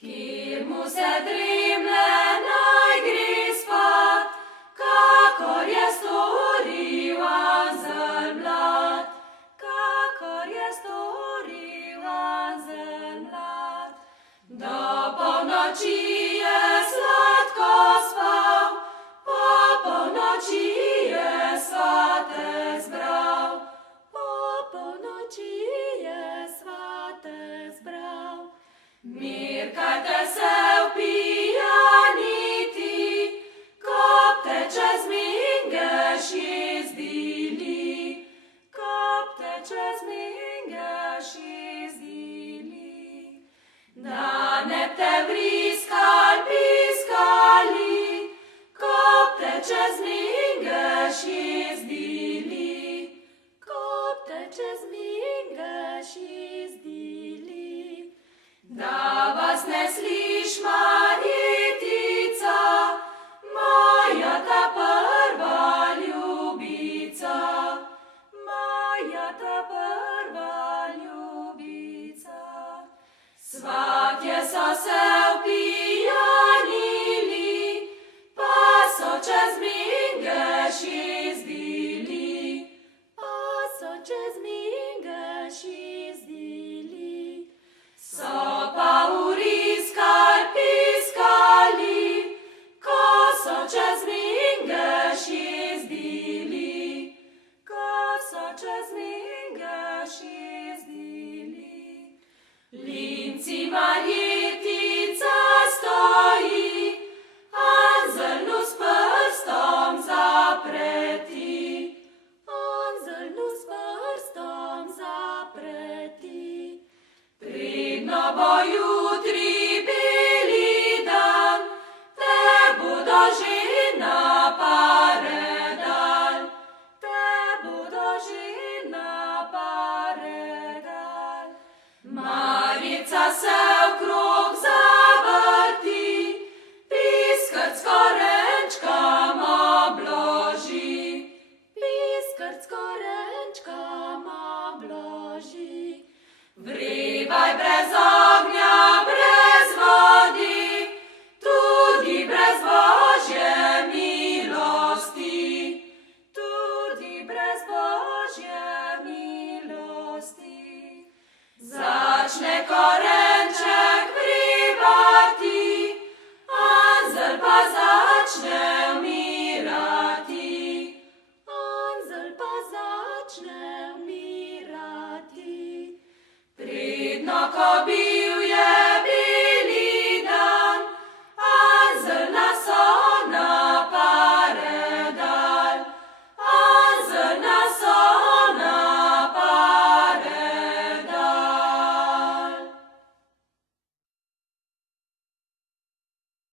Kjer mu se dremle naj gre spat, kakor je storil anzel mlad, kakor je storil anzel mlad. Do polnoči je sladko spal, po polnoči je svate zbral, po polnoči je svate zbral. Mirkajte se vpijaniti, kop teče z mingeš jezdili, kop teče z mingeš jezdili. Da ne te vriskali, piskali, kop teče z mingeš jezdili, kop teče z mingeš jezdili. Da vas ne sliš, Marjetica, moja ta prva ljubica, moja ta prva ljubica. Svatje so se vpijanili, pa so čez mingeš jezdili, pa so čez mingeš jezdili. So pa vriskali, piskali, ko so čez mingeš jezdili, ko so čez mingeš jezdili. Linci Marjetica stoji, anzelnu s prstom zapreti, anzelnu s prstom zapreti. Pridno bo jutri